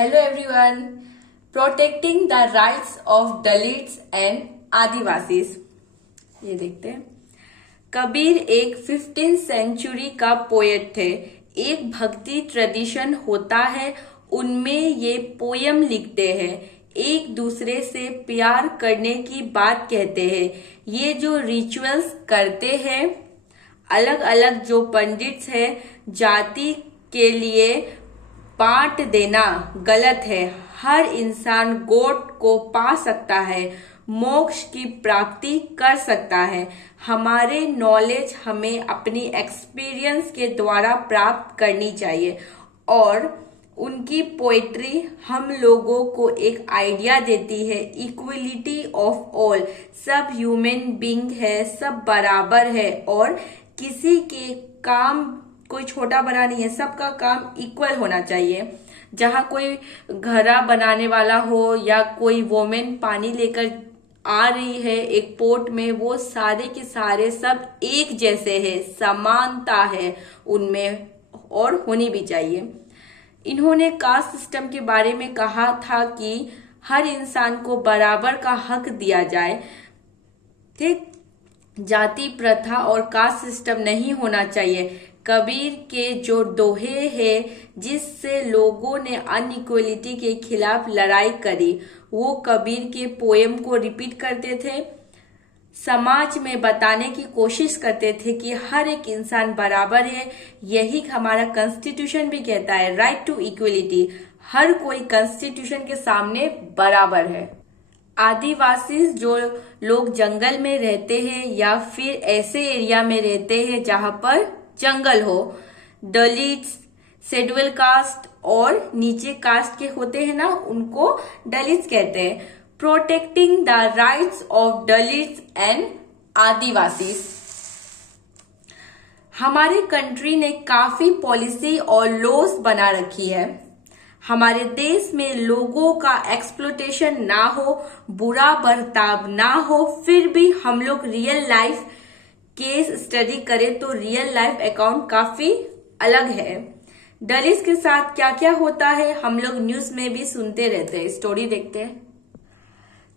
Hello everyone. Protecting the rights of Dalits and Adivasis. ये देखते हैं। कबीर एक 15th सेंचुरी का पोएट थे। एक भक्ति ट्रेडिशन होता है, उनमें ये पोयम लिखते हैं, एक दूसरे से प्यार करने की बात कहते हैं। ये जो रिचुअल्स करते हैं, अलग अलग जो पंडित्स हैं, जाति के लिए बांट देना गलत है। हर इंसान गॉड को पा सकता है, मोक्ष की प्राप्ति कर सकता है। हमारे नॉलेज हमें अपनी एक्सपीरियंस के द्वारा प्राप्त करनी चाहिए और उनकी पोएट्री हम लोगों को एक आइडिया देती है। इक्वलिटी ऑफ ऑल, सब ह्यूमन बीइंग है, सब बराबर है और किसी के काम कोई छोटा बड़ा नहीं है, सबका काम इक्वल होना चाहिए। जहाँ कोई घड़ा बनाने वाला हो या कोई वोमेन पानी लेकर आ रही है एक पोट में, वो सारे के सारे सब एक जैसे हैं, समानता है उनमें और होनी भी चाहिए। इन्होंने कास्ट सिस्टम के बारे में कहा था कि हर इंसान को बराबर का हक दिया जाए। ठीक, जाति प्रथा और कास्ट सिस्टम नहीं होना चाहिए। कबीर के जो दोहे हैं जिससे लोगों ने अनइक्वलिटी के खिलाफ लड़ाई करी, वो कबीर के पोएम को रिपीट करते थे, समाज में बताने की कोशिश करते थे कि हर एक इंसान बराबर है। यही हमारा कॉन्स्टिट्यूशन भी कहता है, राइट टू इक्वलिटी। हर कोई कॉन्स्टिट्यूशन के सामने बराबर है। आदिवासी जो लोग जंगल में रहते हैं या फिर ऐसे एरिया में रहते हैं जहां पर जंगल हो, दलित्स, शेड्यूल कास्ट और नीचे कास्ट के होते हैं ना, उनको दलित्स कहते हैं। Protecting the rights of Dalits and Adivasi. हमारे कंट्री ने काफी पॉलिसी और लॉज बना रखी है। हमारे देश में लोगों का एक्सप्लोटेशन ना हो, बुरा बर्ताव ना हो, फिर भी हम लोग रियल लाइफ केस स्टडी करें तो रियल लाइफ अकाउंट काफी अलग है। दलित्स के साथ क्या क्या होता है हम लोग न्यूज में भी सुनते रहते हैं। स्टोरी देखते हैं।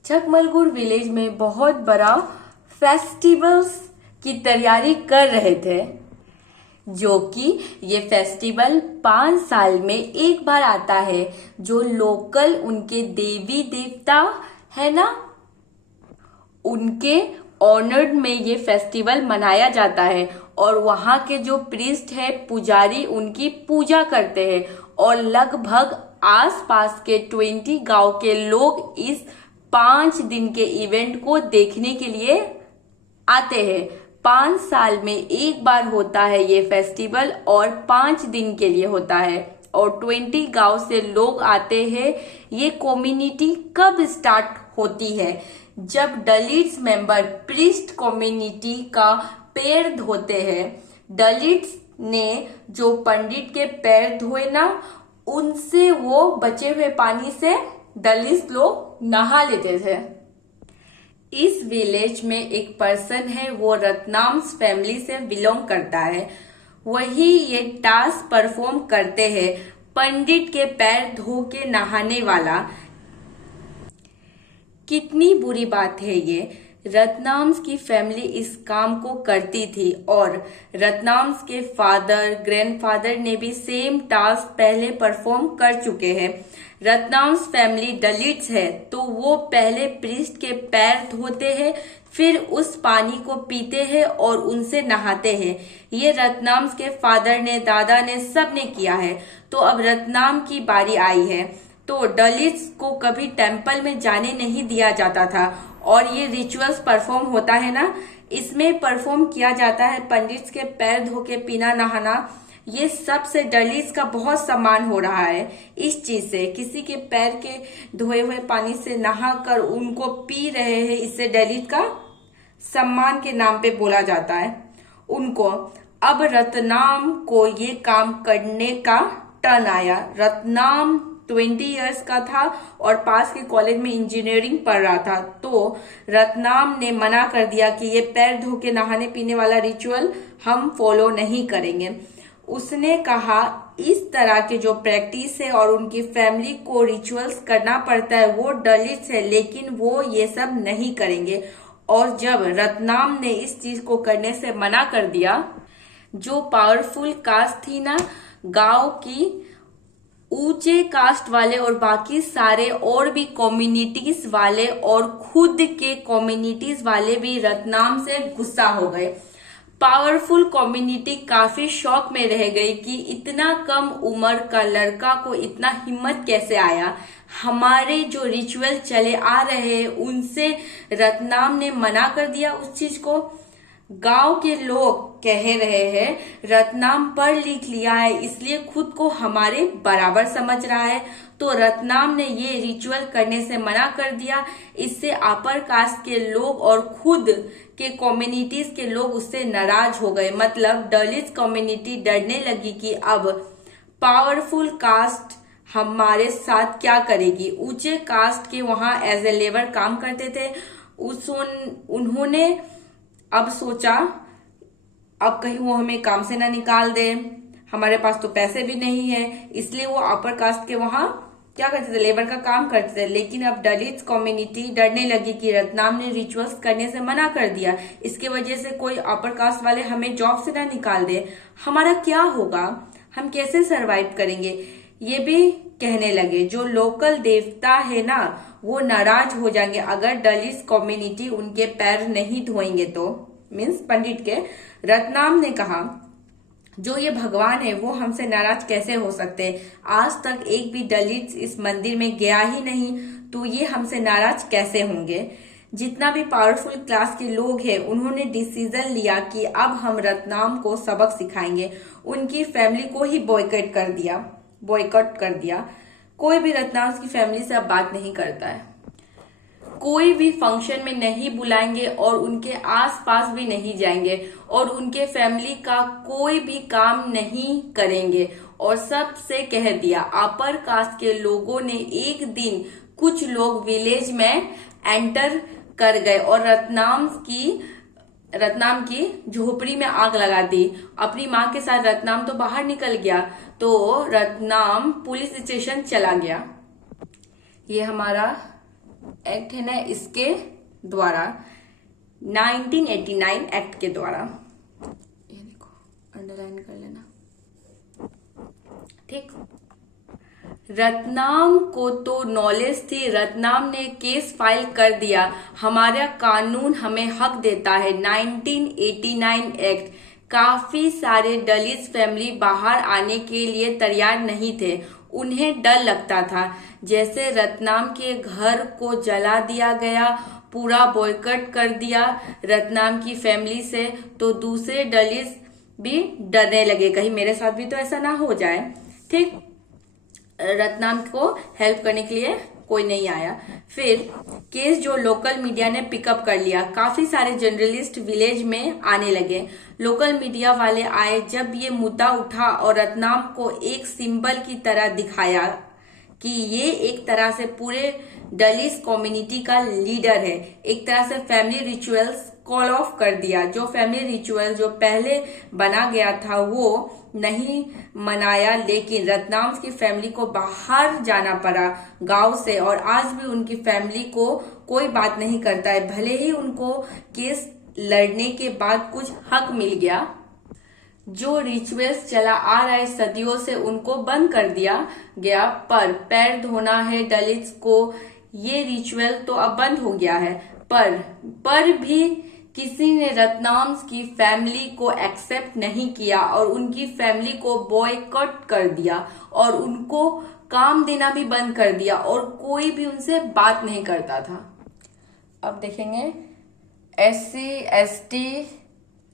चकमलगुर विलेज में बहुत बड़ा फेस्टिवल्स की तैयारी कर रहे थे, जो कि ये फेस्टिवल 5 साल में एक बार आता है। जो लोकल उनके देवी देवता है ना, उनके ऑनर्ड में ये फेस्टिवल मनाया जाता है और वहां के जो प्रीस्ट है, पुजारी, उनकी पूजा करते हैं और लगभग आसपास के 20 गांव के लोग इस 5 दिन के इवेंट को देखने के लिए आते हैं। 5 साल में एक बार होता है ये फेस्टिवल और 5 दिन के लिए होता है और 20 गांव से लोग आते हैं। ये कम्युनिटी कब स्टार्ट होती है? जब दलित्स मेंबर प्रीस्ट कम्युनिटी का पैर धोते हैं। दलित्स ने जो पंडित के पैर धोए ना, उनसे वो बचे हुए पानी से दलित्स लोग नहा लेते थे। इस विलेज में एक पर्सन है, वो रत्नाम्स फैमिली से बिलोंग करता है। वही ये टास्क परफॉर्म करते हैं, पंडित के पैर धो के नहाने वाला। कितनी बुरी बात है ये। रत्नाम्स की फैमिली इस काम को करती थी और रत्नाम्स के फादर, ग्रैंडफादर ने भी सेम टास्क पहले परफॉर्म कर चुके हैं। रत्नाम्स फैमिली दलित्स है तो वो पहले प्रीस्ट के पैर धोते हैं, फिर उस पानी को पीते हैं और उनसे नहाते हैं। ये रत्नाम्स के फादर ने, दादा ने, सब ने किया है। तो अब रत्नाम की बारी आई है। तो दलित्स को कभी टेम्पल में जाने नहीं दिया जाता था और ये रिचुअल्स परफॉर्म होता है ना, इसमें परफॉर्म किया जाता है पंडित्स के पैर धो के पीना, नहाना। ये सब से दलित्स का बहुत सम्मान हो रहा है इस चीज से। किसी के पैर के धोए हुए पानी से नहाकर उनको पी रहे हैं, इससे दलित का सम्मान के नाम पे बोला जाता है उनको। अब रत्नाम को ये काम करने का टर्न आया। रत्नाम 20 इयर्स का था और पास के कॉलेज में इंजीनियरिंग पढ़ रहा था। तो रत्नाम ने मना कर दिया कि ये पैर धो के नहाने पीने वाला रिचुअल हम फॉलो नहीं करेंगे। उसने कहा इस तरह के जो प्रैक्टिस है और उनकी फैमिली को रिचुअल्स करना पड़ता है वो दलित है, लेकिन वो ये सब नहीं करेंगे। और जब रत्नाम ने इस चीज को करने से मना कर दिया, जो पावरफुल कास्ट थी ना गांव की, ऊंचे कास्ट वाले और बाकी सारे और भी कम्युनिटीज वाले और खुद के कम्युनिटीज वाले भी रत्नाम से गुस्सा हो गए। पावरफुल कम्युनिटी काफी शॉक में रह गई कि इतना कम उम्र का लड़का को इतना हिम्मत कैसे आया। हमारे जो रिचुअल चले आ रहे हैं उनसे रत्नाम ने मना कर दिया उस चीज को। गांव के लोग कह रहे हैं रत्नाम पढ़ लिख लिया है इसलिए खुद को हमारे बराबर समझ रहा है, तो रत्नाम ने ये रिचुअल करने से मना कर दिया। इससे अपर कास्ट के लोग और खुद के कम्युनिटीज के लोग उससे नाराज हो गए। मतलब दलित कम्युनिटी डरने लगी कि अब पावरफुल कास्ट हमारे साथ क्या करेगी। ऊंचे कास्ट के वहां एज ए लेबर काम करते थे, उन्होंने अब सोचा अब कहीं वो हमें काम से ना निकाल दे, हमारे पास तो पैसे भी नहीं है, इसलिए वो अपर कास्ट के वहां क्या करते थे, लेबर का काम करते थे। लेकिन अब दलित कम्युनिटी डरने लगी कि रत्नाम ने रिचुअल्स करने से मना कर दिया, इसके वजह से कोई अपर कास्ट वाले हमें जॉब से ना निकाल दे, हमारा क्या होगा, हम कैसे सरवाइव करेंगे, ये भी कहने लगे। जो लोकल देवता है ना वो नाराज हो जाएंगे अगर दलित कम्युनिटी उनके पैर नहीं धोएंगे तो, मीन्स पंडित के। रत्नाम ने कहा जो ये भगवान है वो हमसे नाराज कैसे हो सकते हैं, आज तक एक भी दलित इस मंदिर में गया ही नहीं, तो ये हमसे नाराज कैसे होंगे। जितना भी पावरफुल क्लास के लोग हैं उन्होंने डिसीजन लिया कि अब हम रत्नाम को सबक सिखाएंगे। उनकी फैमिली को ही बॉयकॉट कर दिया। कोई भी रत्नाम की फैमिली से अब बात नहीं करता है, कोई भी फंक्शन में नहीं बुलाएंगे और उनके आसपास भी नहीं जाएंगे और उनके फैमिली का कोई भी काम नहीं करेंगे। और सबसे कह दिया, अपर कास्ट के लोगों ने एक दिन कुछ लोग विलेज में एंटर कर गए और रत्नाम की झोपड़ी में आग लगा दी। अपनी माँ के साथ रत्नाम तो बाहर निकल गया, तो रत्नाम पुलिस स्टेशन चला गया। ये हमारा एक्ट है ना, इसके द्वारा 1989 एक्ट के द्वारा, ये देखो अंडरलाइन कर लेना, ठीक। रत्नाम को तो नॉलेज थी, रत्नाम ने केस फाइल कर दिया, हमारा कानून हमें हक देता है। 1989 एक्ट, काफी सारे दलित फैमिली बाहर आने के लिए तैयार नहीं थे, उन्हें डर लगता था। जैसे रत्नाम के घर को जला दिया गया, पूरा बॉयकॉट कर दिया रत्नाम की फैमिली से, तो दूसरे दलित भी डरने लगे कहीं मेरे साथ भी तो ऐसा ना हो जाए, ठीक। रत्नाम को हेल्प करने के लिए कोई नहीं आया। फिर केस जो लोकल मीडिया ने पिकअप कर लिया, काफी सारे जर्नलिस्ट विलेज में आने लगे, लोकल मीडिया वाले आए। जब ये मुद्दा उठा और रत्नाम को एक सिंबल की तरह दिखाया कि ये एक तरह से पूरे दलित कम्युनिटी का लीडर है, एक तरह से फैमिली रिचुअल्स कॉल ऑफ कर दिया। जो फैमिली रिचुअल जो पहले बना गया था वो नहीं मनाया, लेकिन रत्नाम की फैमिली को बाहर जाना पड़ा गांव से, और आज भी उनकी फैमिली को कोई बात नहीं करता है। भले ही उनको केस लड़ने के बाद कुछ हक मिल गया, जो रिचुअल्स चला आ रहा है सदियों से उनको बंद कर दिया गया, पर पैर धोना है दलित को, ये रिचुअल तो अब बंद हो गया है। पर भी किसी ने रत्नाम की फैमिली को एक्सेप्ट नहीं किया और उनकी फैमिली को बॉयकॉट कर दिया और उनको काम देना भी बंद कर दिया और कोई भी उनसे बात नहीं करता था। अब देखेंगे SC ST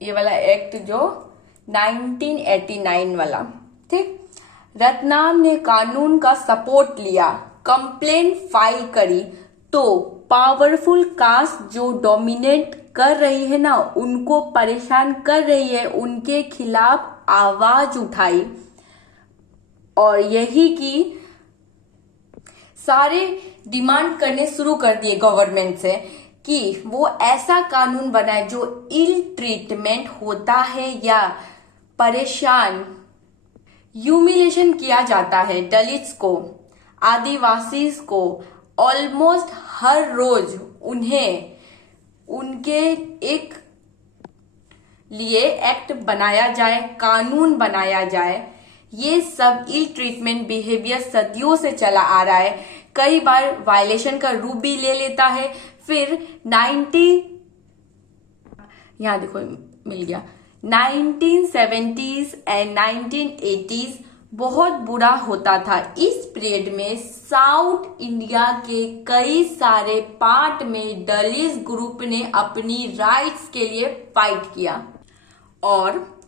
ये वाला एक्ट जो 1989 वाला, ठीक। रत्नाम ने कानून का सपोर्ट लिया, कंप्लेंट फाइल करी, तो पावरफुल कास्ट जो डोमिनेट कर रही है ना, उनको परेशान कर रही है, उनके खिलाफ आवाज उठाई और यही की सारे डिमांड करने शुरू कर दिए गवर्नमेंट से कि वो ऐसा कानून बनाए जो इल ट्रीटमेंट होता है या परेशान ह्यूमिलेशन किया जाता है दलित्स को, आदिवासी को। ऑलमोस्ट हर रोज उन्हें उनके एक लिए एक्ट बनाया जाए, कानून बनाया जाए। ये सब इल ट्रीटमेंट बिहेवियर सदियों से चला आ रहा है, कई बार वायलेशन का रूप भी ले लेता है। फिर 1970s एंड 1980s बहुत बुरा होता था। इस पीरियड में साउथ इंडिया के कई सारे पार्ट में दलित ग्रुप ने अपनी राइट्स के लिए फाइट किया, और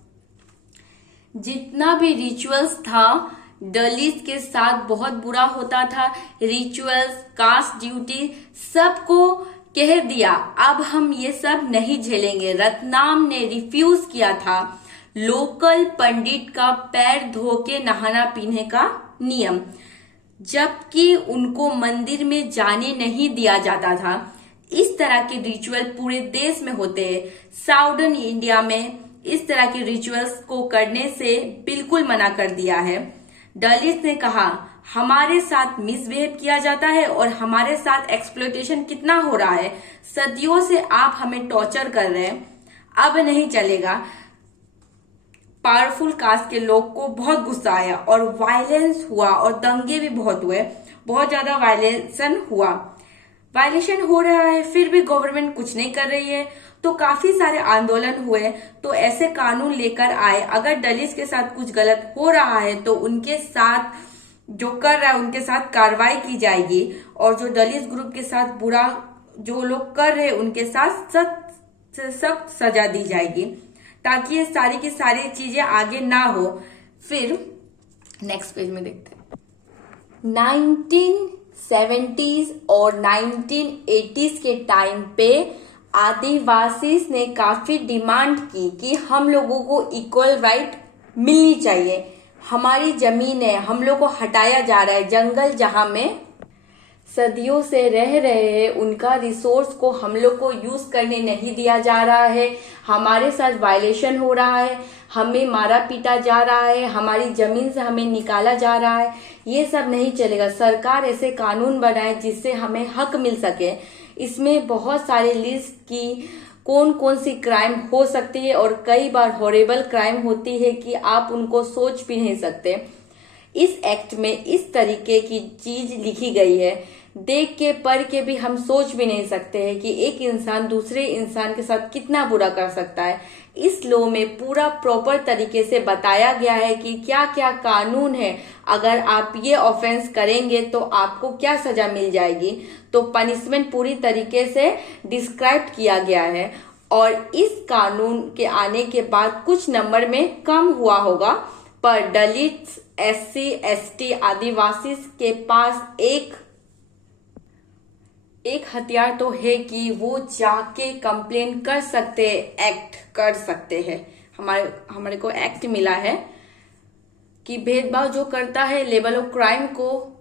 जितना भी रिचुअल्स था दलित के साथ बहुत बुरा होता था। रिचुअल्स, कास्ट ड्यूटी, सबको कह दिया अब हम ये सब नहीं झेलेंगे। रतनाम ने रिफ्यूज किया था लोकल पंडित का पैर धो के नहाना पीने का नियम, जबकि उनको मंदिर में जाने नहीं दिया जाता था। इस तरह के रिचुअल पूरे देश में होते हैं। साउदर्न इंडिया में इस तरह के रिचुअल्स को करने से बिल्कुल मना कर दिया है। दलित ने कहा हमारे साथ मिसबिहेव किया जाता है और हमारे साथ एक्सप्लॉयटेशन कितना हो रहा है, सदियों से आप हमें टॉर्चर कर रहे हैं, अब नहीं चलेगा। पावरफुल कास्ट के लोग को बहुत गुस्सा आया और वायलेंस हुआ और दंगे भी बहुत हुए, बहुत ज्यादा वायलेशन हो रहा है, फिर भी गवर्नमेंट कुछ नहीं कर रही है। तो काफी सारे आंदोलन हुए, तो ऐसे कानून लेकर आए अगर दलित के साथ कुछ गलत हो रहा है तो उनके साथ जो कर रहा है उनके साथ कार्रवाई की जाएगी, और जो दलित ग्रुप के साथ बुरा जो लोग कर रहे हैं उनके साथ सख्त सजा दी जाएगी, ताकि ये सारी की सारी चीजें आगे ना हो। फिर नेक्स्ट पेज में देखते हैं 1970s और 1980s के टाइम पे आदिवासी ने काफी डिमांड की कि हम लोगों को इक्वल राइट मिलनी चाहिए, हमारी जमीन है, हम लोग को हटाया जा रहा है, जंगल जहां में सदियों से रह रहे हैं उनका रिसोर्स को हम लोग को यूज करने नहीं दिया जा रहा है, हमारे साथ वायलेशन हो रहा है, हमें मारा पीटा जा रहा है, हमारी जमीन से हमें निकाला जा रहा है। ये सब नहीं चलेगा। सरकार ऐसे कानून बनाए जिससे हमें हक मिल सके। इसमें बहुत सारे लिस्ट की कौन कौन सी क्राइम हो सकती है, और कई बार हॉरेबल क्राइम होती है कि आप उनको सोच भी नहीं सकते। इस एक्ट में इस तरीके की चीज लिखी गई है, देख के पढ़ के भी हम सोच भी नहीं सकते हैं कि एक इंसान दूसरे इंसान के साथ कितना बुरा कर सकता है। इस लॉ में पूरा प्रॉपर तरीके से बताया गया है कि क्या क्या कानून है, अगर आप ये ऑफेंस करेंगे तो आपको क्या सजा मिल जाएगी। तो पनिशमेंट पूरी तरीके से डिस्क्राइब किया गया है, और इस कानून के आने के बाद कुछ नंबर में कम हुआ होगा, पर दलित, SC, ST, आदिवासी के पास एक हथियार तो है कि वो जाके कंप्लेन कर सकते हैं, एक्ट कर सकते हैं। हमारे को एक्ट मिला है कि भेदभाव जो करता है, लेवल ऑफ क्राइम को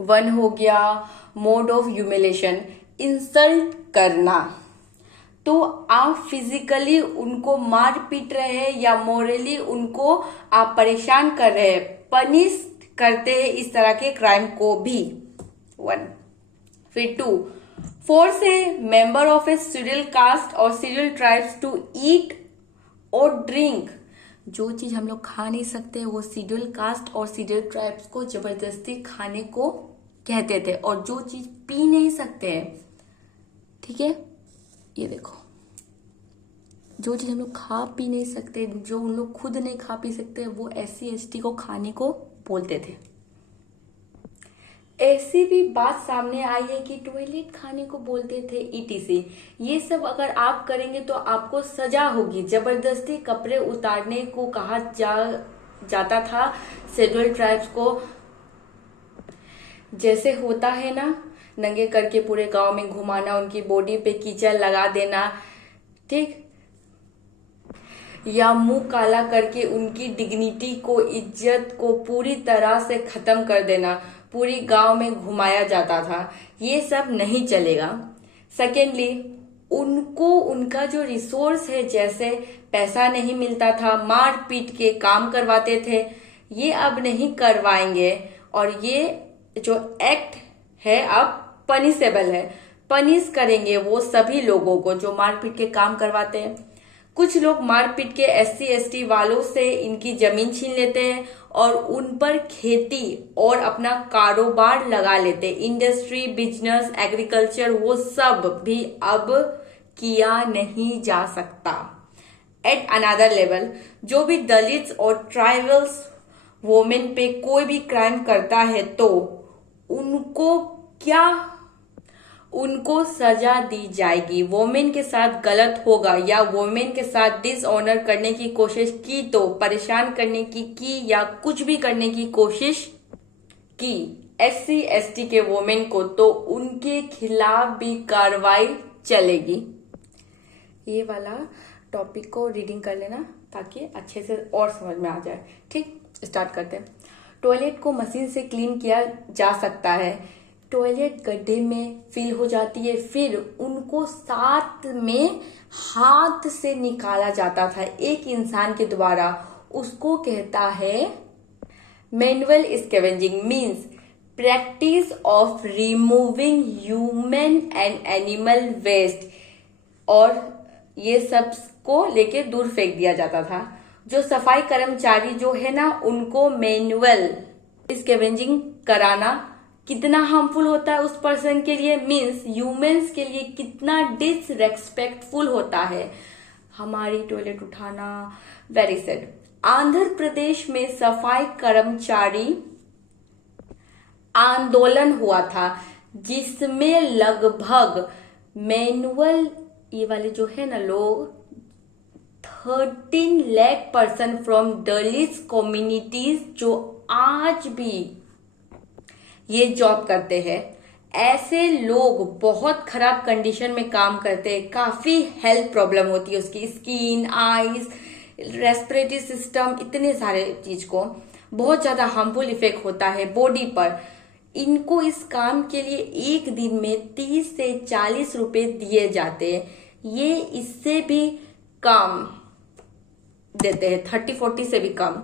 1 हो गया, मोड ऑफ ह्यूमिलेशन, इंसल्ट करना। तो आप फिजिकली उनको मार पीट रहे हैं या मोरली उनको आप परेशान कर रहे हैं, पनिश करते हैं इस तरह के क्राइम को भी। 1 फिर 2, force A member of A schedule caste और शेड्यूल ट्राइब्स टू ईट और ड्रिंक। जो चीज हम लोग खा नहीं सकते वो शेड्यूल कास्ट और शेड्यूल ट्राइब्स को जबरदस्ती खाने को कहते थे, और जो चीज पी नहीं सकते हैं, ठीक है, ये देखो, जो चीज हम लोग खा पी नहीं सकते, जो उन लोग खुद नहीं खा पी सकते, वो SC ST को खाने को बोलते थे। ऐसी भी बात सामने आई है कि टॉयलेट खाने को बोलते थे, ETC। ये सब अगर आप करेंगे तो आपको सजा होगी। जबरदस्ती कपड़े उतारने को कहा जाता था शेड्यूल ट्राइब्स को, जैसे होता है ना, नंगे करके पूरे गांव में घुमाना, उनकी बॉडी पे कीचड़ लगा देना, ठीक, या मुंह काला करके उनकी डिग्निटी को, इज्जत को पूरी तरह से खत्म कर देना, पूरी गांव में घुमाया जाता था। ये सब नहीं चलेगा। सेकेंडली, उनको उनका जो रिसोर्स है, जैसे पैसा नहीं मिलता था, मार पीट के काम करवाते थे, ये अब नहीं करवाएंगे और ये जो एक्ट है अब पनिशेबल है। पनिश करेंगे वो सभी लोगों को जो मारपीट के काम करवाते हैं। कुछ लोग मारपीट के SC/ST वालों से इनकी जमीन छीन लेते हैं और उन पर खेती और अपना कारोबार लगा लेते हैं। इंडस्ट्री, बिजनेस, एग्रीकल्चर वो सब भी अब किया नहीं जा सकता। एट अनदर लेवल, जो भी दलित्स और ट्राइबल्स वोमेन पे कोई भी क्राइम करता है तो उनको सजा दी जाएगी। वोमेन के साथ गलत होगा या वोमेन के साथ डिसऑनर करने की कोशिश की तो परेशान करने की या कुछ भी करने की कोशिश की SC/ST के वोमेन को तो उनके खिलाफ भी कार्रवाई चलेगी। ये वाला टॉपिक को रीडिंग कर लेना ताकि अच्छे से और समझ में आ जाए। ठीक, स्टार्ट करते हैं। टॉयलेट को मशीन से क्लीन किया जा सकता है। टॉयलेट गड्ढे में फिल हो जाती है, फिर उनको साथ में हाथ से निकाला जाता था एक इंसान के द्वारा। उसको कहता है manual scavenging, means practice of removing human and animal waste, और ये सब को लेके दूर फेंक दिया जाता था। जो सफाई कर्मचारी जो है ना, उनको मैनुअल स्कैवेंजिंग कराना कितना हार्मफुल होता है उस पर्सन के लिए, मीन्स ह्यूमंस के लिए कितना डिसरेस्पेक्टफुल होता है। हमारी टॉयलेट उठाना, वेरी सैड। आंध्र प्रदेश में सफाई कर्मचारी आंदोलन हुआ था जिसमें लगभग मैनुअल ये वाले जो है ना लोग 13 lakh person from Dalit communities जो आज भी ये जॉब करते हैं। ऐसे लोग बहुत खराब कंडीशन में काम करते हैं, काफी हेल्थ प्रॉब्लम होती है उसकी, स्किन, आईज, रेस्पिरेटरी सिस्टम, इतने सारे चीज को बहुत ज्यादा हार्मफुल इफेक्ट होता है बॉडी पर। इनको इस काम के लिए एक दिन में 30 से 40 रुपए दिए जाते हैं। ये इससे भी कम देते हैं, 30-40 से भी कम।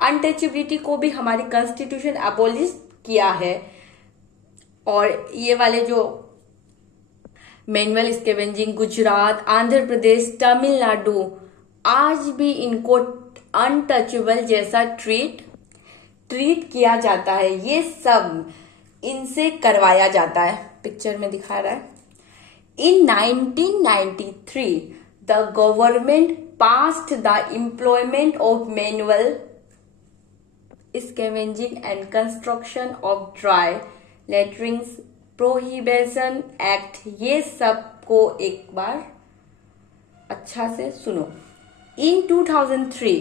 अनटचेबिलिटी को भी हमारी कॉन्स्टिट्यूशन अबॉलिश किया है। और ये वाले जो मैनुअल स्कैवेंजिंग गुजरात, आंध्र प्रदेश, तमिलनाडु, आज भी इनको अनटचेबल जैसा ट्रीट किया जाता है। ये सब इनसे करवाया जाता है। पिक्चर में दिखा रहा है। In 1993, the government passed the Employment of Manual Scavenging and Construction of Dry Latrines Prohibition Act। ये सब को एक बार अच्छा से सुनो। In 2003,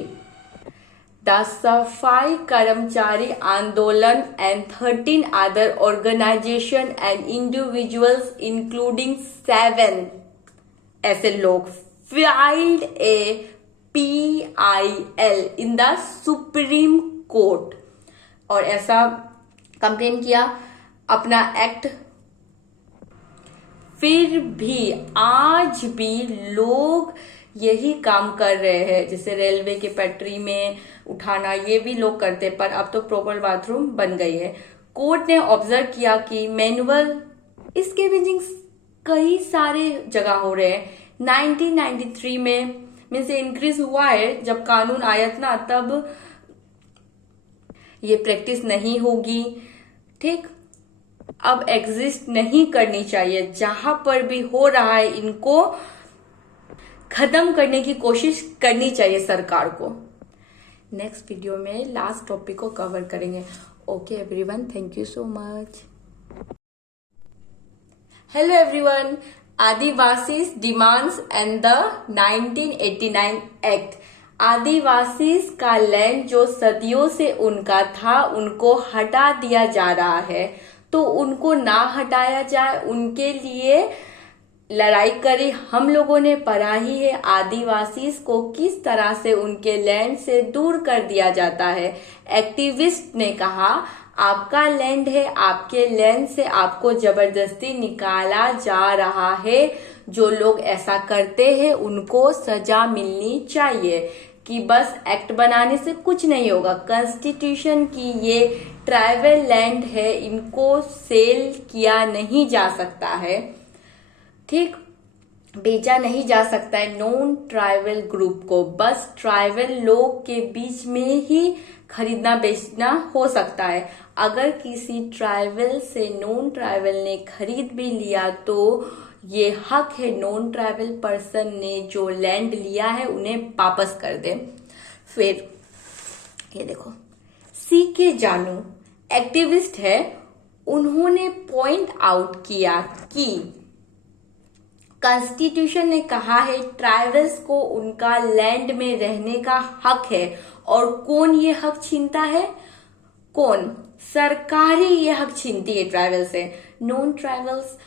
the Safai Karamchari Andolan and 13 other organizations and individuals including 7 ऐसे लोग filed a PIL in the Supreme Court और ऐसा कंप्लेन किया अपना एक्ट। फिर भी आज भी लोग यही काम कर रहे हैं, जैसे रेलवे के पटरी में उठाना, ये भी लोग करते, पर अब तो प्रॉपर बाथरूम बन गई है। कोर्ट ने ऑब्जर्व किया कि मैनुअल स्कैवेंजिंग कई सारे जगह हो रहे हैं। 1993 में मीन्स इंक्रीज हुआ है, जब कानून आया ना तब ये प्रैक्टिस नहीं होगी। ठीक, अब एग्जिस्ट नहीं करनी चाहिए। जहां पर भी हो रहा है इनको खत्म करने की कोशिश करनी चाहिए सरकार को। नेक्स्ट वीडियो में लास्ट टॉपिक को कवर करेंगे। Okay everyone, thank you so much. Hello everyone, Adivasis demands and the 1989 act. Adivasis का लैंड जो सदियों से उनका था, उनको हटा दिया जा रहा है, तो उनको ना हटाया जाए, उनके लिए लड़ाई करी। हम लोगों ने पढ़ा ही है आदिवासीज को किस तरह से उनके लैंड से दूर कर दिया जाता है। एक्टिविस्ट ने कहा आपका लैंड है, आपके लैंड से आपको जबरदस्ती निकाला जा रहा है। जो लोग ऐसा करते हैं उनको सजा मिलनी चाहिए। कि बस एक्ट बनाने से कुछ नहीं होगा। कॉन्स्टिट्यूशन की ये ट्राइबल लैंड है, इनको सेल किया नहीं जा सकता है, ठीक, बेचा नहीं जा सकता है नॉन ट्राइबल ग्रुप को, बस ट्राइबल लोग के बीच में ही खरीदना बेचना हो सकता है। अगर किसी ट्राइबल से नॉन ट्राइबल ने खरीद भी लिया तो ये हक है नॉन ट्राइबल पर्सन ने जो लैंड लिया है उन्हें वापस कर दे। फिर ये देखो, सीके जानू एक्टिविस्ट है, उन्होंने पॉइंट आउट किया कि कॉन्स्टिट्यूशन ने कहा है ट्राइबल्स को उनका लैंड में रहने का हक है, और कौन ये हक छीनता है? कौन? सरकारी ये हक छीनती है ट्राइबल से। नॉन ट्राइबल्स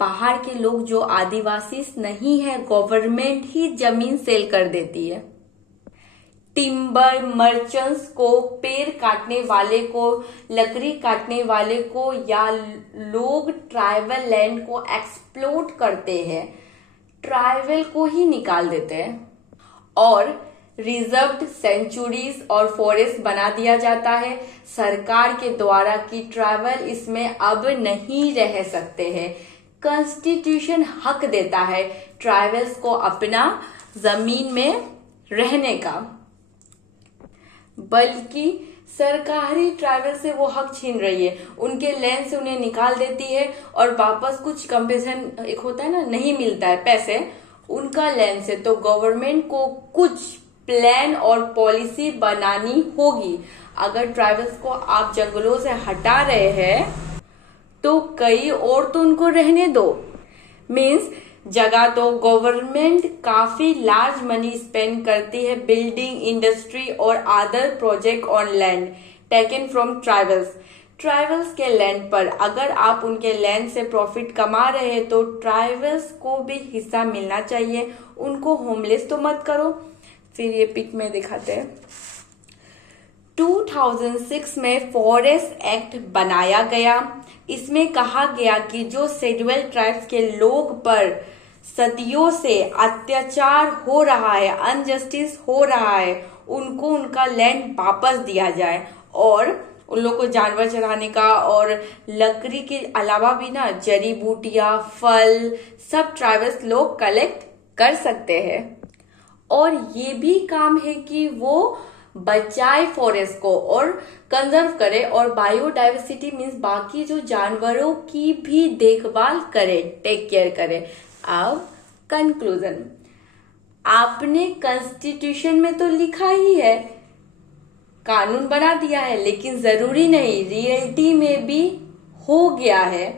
बाहर के लोग जो आदिवासी नहीं है, गवर्नमेंट ही जमीन सेल कर देती है। टिम्बर मर्चेंट्स को, पेड़ काटने वाले को, लकड़ी काटने वाले को, या लोग ट्राइबल लैंड को एक्सप्लोट करते हैं, ट्राइबल को ही निकाल देते हैं, और रिजर्व्ड सेंचुरीज और फॉरेस्ट बना दिया जाता है सरकार के द्वारा कि ट्राइबल इसमें अब नहीं रह सकते हैं। कॉन्स्टिट्यूशन हक देता है ट्राइबल्स को अपना जमीन में रहने का, बल्कि सरकारी ट्राइबल से वो हक छीन रही है, उनके लैंड से उन्हें निकाल देती है, और वापस कुछ कंपेंसेशन एक होता है ना, नहीं मिलता है पैसे उनका लैंड से, तो गवर्नमेंट को कुछ प्लान और पॉलिसी बनानी होगी। अगर ट्राइबल्स को आप जंगलों से हटा रहे हैं तो कई और तो उनको रहने दो, मीन्स जगह तो गवर्नमेंट काफी लार्ज मनी स्पेंड करती है बिल्डिंग इंडस्ट्री और other project on land taken from tribals के लैंड पर। अगर आप उनके लैंड से प्रॉफिट कमा रहे हैं तो ट्राइबल्स को भी हिस्सा मिलना चाहिए, उनको होमलेस तो मत करो। फिर ये पिक में दिखाते हैं, 2006 में फॉरेस्ट एक्ट बनाया गया। इसमें कहा गया कि जो शेड्यूल्ड ट्राइब्स के लोग पर सदियों से अत्याचार हो रहा है, अनजस्टिस हो रहा है, उनको उनका लैंड वापस दिया जाए, और उन लोग को जानवर चराने का और लकड़ी के अलावा भी ना जड़ी बूटियां, फल सब ट्राइबल्स लोग कलेक्ट कर सकते हैं। और ये भी काम है कि वो बचाए फॉरेस्ट को और कंजर्व करे, और बायोडाइवर्सिटी मीन्स बाकी जो जानवरों की भी देखभाल करे, टेक केयर करे। अब कंक्लूजन, आपने कॉन्स्टिट्यूशन में तो लिखा ही है, कानून बना दिया है, लेकिन जरूरी नहीं रियलिटी में भी हो गया है।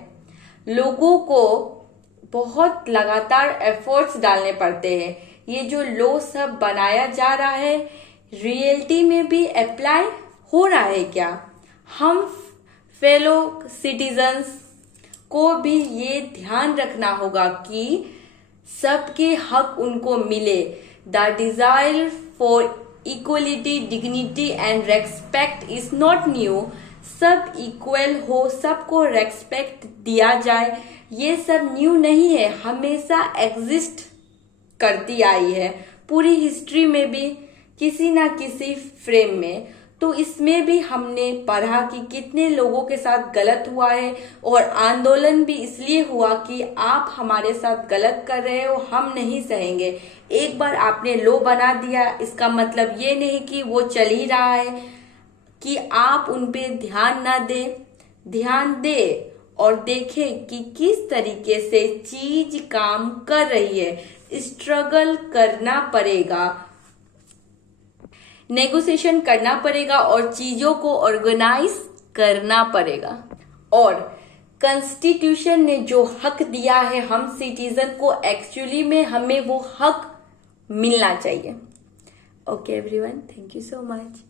लोगों को बहुत लगातार एफर्ट्स डालने पड़ते हैं। ये जो लॉ सब बनाया जा रहा है रियलिटी में भी अप्लाई हो रहा है क्या? हम फेलो सिटीजन्स को भी ये ध्यान रखना होगा कि सबके हक उनको मिले। The desire for equality, dignity and respect is not new. सब इक्वल हो, सबको रेस्पेक्ट दिया जाए, ये सब न्यू नहीं है, हमेशा एग्जिस्ट करती आई है पूरी हिस्ट्री में भी किसी ना किसी फ्रेम में। तो इसमें भी हमने पढ़ा कि कितने लोगों के साथ गलत हुआ है, और आंदोलन भी इसलिए हुआ कि आप हमारे साथ गलत कर रहे हो, हम नहीं सहेंगे। एक बार आपने लॉ बना दिया, इसका मतलब ये नहीं कि वो चल ही रहा है कि आप उन पे ध्यान ना दे। ध्यान दे और देखे कि किस तरीके से चीज काम कर रही है। स्ट्रगल करना पड़ेगा, नेगोशिएशन करना पड़ेगा, और चीजों को ऑर्गेनाइज करना पड़ेगा। और कॉन्स्टिट्यूशन ने जो हक दिया है हम सिटीजन को, एक्चुअली में हमें वो हक मिलना चाहिए। Okay everyone, thank you so much.